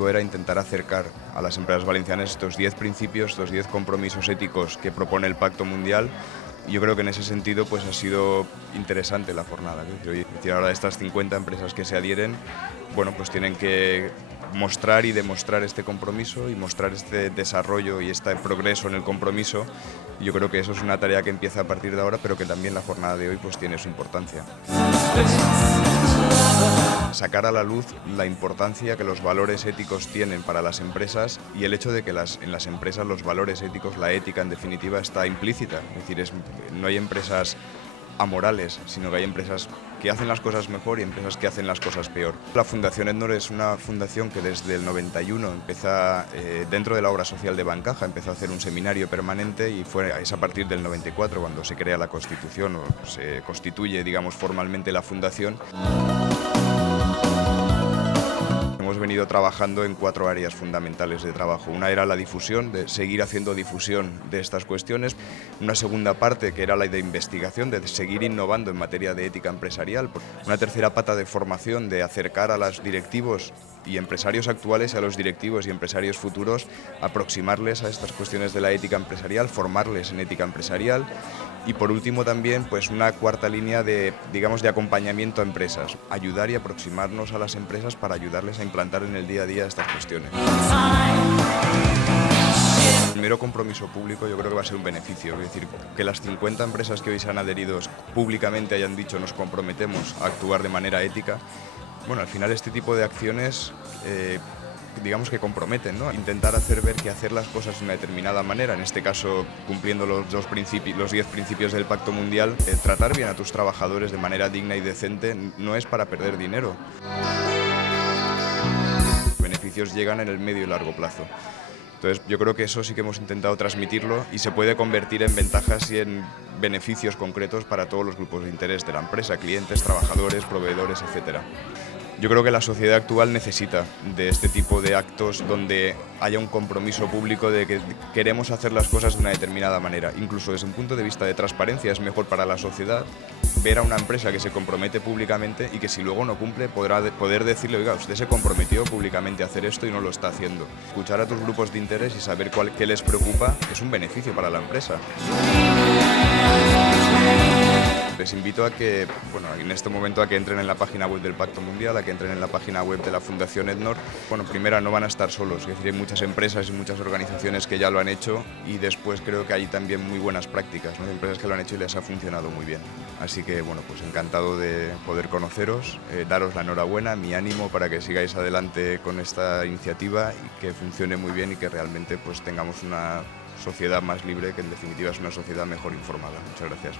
objetivo era intentar acercar a las empresas valencianas estos 10 principios, estos 10 compromisos éticos que propone el Pacto Mundial. Y yo creo que en ese sentido pues ha sido interesante la jornada. Es decir, ahora de estas 50 empresas que se adhieren, bueno, pues tienen que mostrar y demostrar este compromiso y mostrar este desarrollo y este progreso en el compromiso. Y yo creo que eso es una tarea que empieza a partir de ahora, pero que también la jornada de hoy pues tiene su importancia. Sacar a la luz la importancia que los valores éticos tienen para las empresas y el hecho de que en las empresas los valores éticos, la ética en definitiva, está implícita. Es decir, no hay empresas amorales, sino que hay empresas que hacen las cosas mejor y empresas que hacen las cosas peor. La Fundación Ednor es una fundación que desde el 91 empieza, dentro de la obra social de Bancaja, empezó a hacer un seminario permanente y es a partir del 94 cuando se crea la Constitución o se constituye, digamos, formalmente la fundación. Hemos venido trabajando en 4 áreas fundamentales de trabajo. Una era la difusión, de seguir haciendo difusión de estas cuestiones. Una segunda parte que era la de investigación, de seguir innovando en materia de ética empresarial. Una tercera pata de formación, de acercar a los directivos y empresarios actuales y a los directivos y empresarios futuros, aproximarles a estas cuestiones de la ética empresarial, formarles en ética empresarial. Y por último también pues una cuarta línea de, digamos, de acompañamiento a empresas, ayudar y aproximarnos a las empresas para ayudarles a implantar en el día a día estas cuestiones. El mero compromiso público yo creo que va a ser un beneficio, es decir, que las 50 empresas que hoy se han adherido públicamente hayan dicho nos comprometemos a actuar de manera ética. Bueno, al final este tipo de acciones digamos que comprometen, ¿no? Intentar hacer ver que hacer las cosas de una determinada manera, en este caso cumpliendo los 10 principios del Pacto Mundial, tratar bien a tus trabajadores de manera digna y decente no es para perder dinero. Los beneficios llegan en el medio y largo plazo. Entonces yo creo que eso sí que hemos intentado transmitirlo y se puede convertir en ventajas y en beneficios concretos para todos los grupos de interés de la empresa, clientes, trabajadores, proveedores, etc. Yo creo que la sociedad actual necesita de este tipo de actos donde haya un compromiso público de que queremos hacer las cosas de una determinada manera. Incluso desde un punto de vista de transparencia es mejor para la sociedad ver a una empresa que se compromete públicamente y que si luego no cumple poder decirle, oiga, usted se comprometió públicamente a hacer esto y no lo está haciendo. Escuchar a tus grupos de interés y saber qué les preocupa es un beneficio para la empresa. Les invito a que, bueno, en este momento a que entren en la página web del Pacto Mundial, a que entren en la página web de la Fundación Ednor. Bueno, primero no van a estar solos, es decir, hay muchas empresas y muchas organizaciones que ya lo han hecho y después creo que hay también muy buenas prácticas, ¿no? Hay empresas que lo han hecho y les ha funcionado muy bien. Así que, bueno, pues encantado de poder conoceros, daros la enhorabuena, mi ánimo para que sigáis adelante con esta iniciativa y que funcione muy bien y que realmente pues tengamos una sociedad más libre, que en definitiva es una sociedad mejor informada. Muchas gracias.